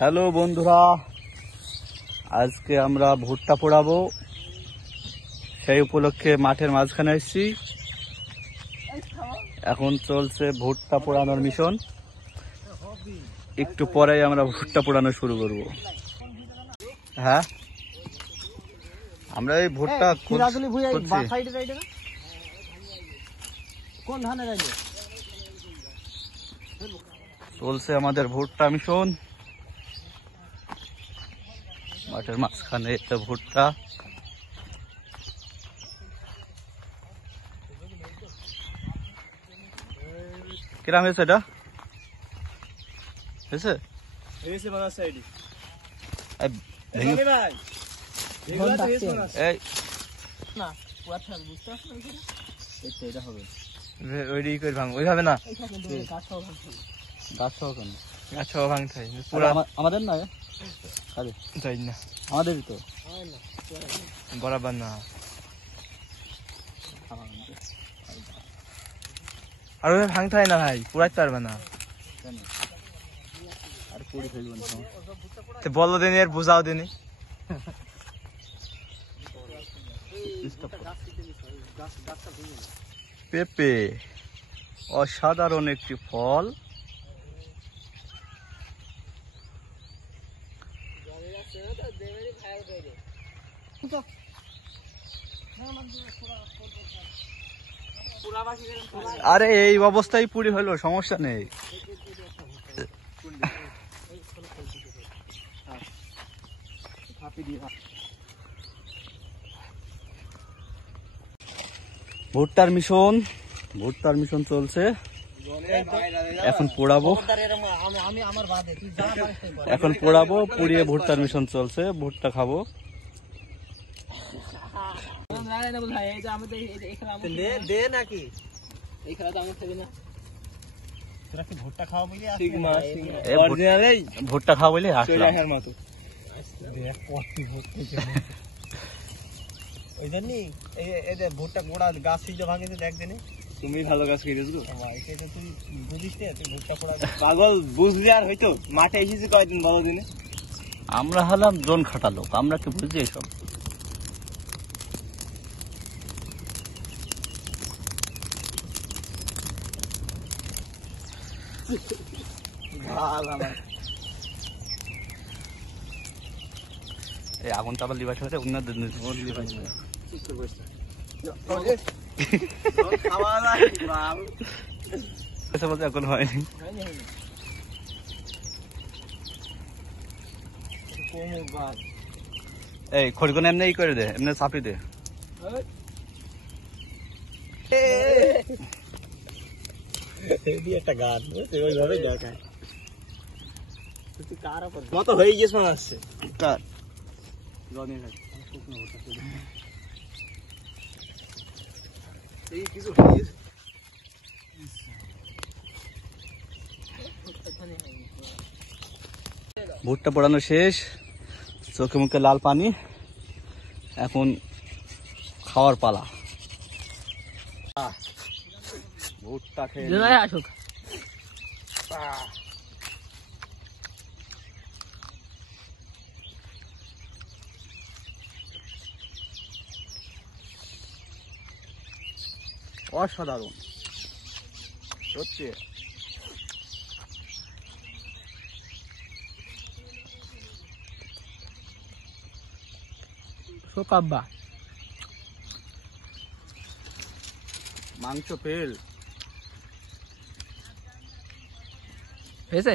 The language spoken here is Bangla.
হ্যালো বন্ধুরা, আজকে আমরা ভুট্টা পোড়াবো। সেই উপলক্ষে মাঠের মাঝখানে এসেছি। এখন চলছে ভুট্টা পোড়ানোর মিশন। একটু পরেই আমরা ভুট্টা পোড়ানো শুরু করব। হ্যাঁ, আমরা এই ভুট্টা চলছে আমাদের ভুট্টা মিশন। মাঠের মাঝখানে একটা ভুট্টা। কিরাম হয়েছে এটা? হয়েছে ওইভাবে না, আমাদের না, আমাদেরই তো বরাবর না। আর ওইভাবে ভাঙতে হয় না ভাই, পুরাইতে পারবে না। আর পুড়ি ফেলবো না, বলো দিনি আর বুঝাও দিনি। পেঁপে অসাধারণ একটি ফল। আরে এই অবস্থায় পুরি হলো, সমস্যা নেই। ভুট্টার মিশন চলছে। এখন পোড়াবো, পুড়িয়ে ভুট্টার মিশন চলছে। ভুট্টা খাবো। ভুট্টা খাওয়া বলে আসলাম। ওই জন্যই ভুট্টা গোড়া গাছ ভাঙেছে, দেখ দিনে তুমি ভালো গাছ খেয়েছিস গো। তুই বুঝিস না, তুই ভুট্টা পোড়া পাগল বুঝলি আর হয়তো। মাঠে এসেছি কয়দিন ভালো দিনে। আমরা হলাম জন খাটা লোক, আমরা কি বুঝি এসব? এই আগুনটা আবার লিবাস হয়েছে উন্নত এখন হয়নি। এই খড়গুন এমনি করে দে, এমনি চাপি দে। একটা গান ওইভাবে দেখায় মতো হয়ে গিয়েছে মনে হচ্ছে। ভুট্টা পোড়ানো শেষ, চোখে মুখে লাল পানি। এখন খাওয়ার পালা। ভুট্টা খেয়ে আসুক। অসাধারণ সত্যি। মাংস ফেল হয়েছে।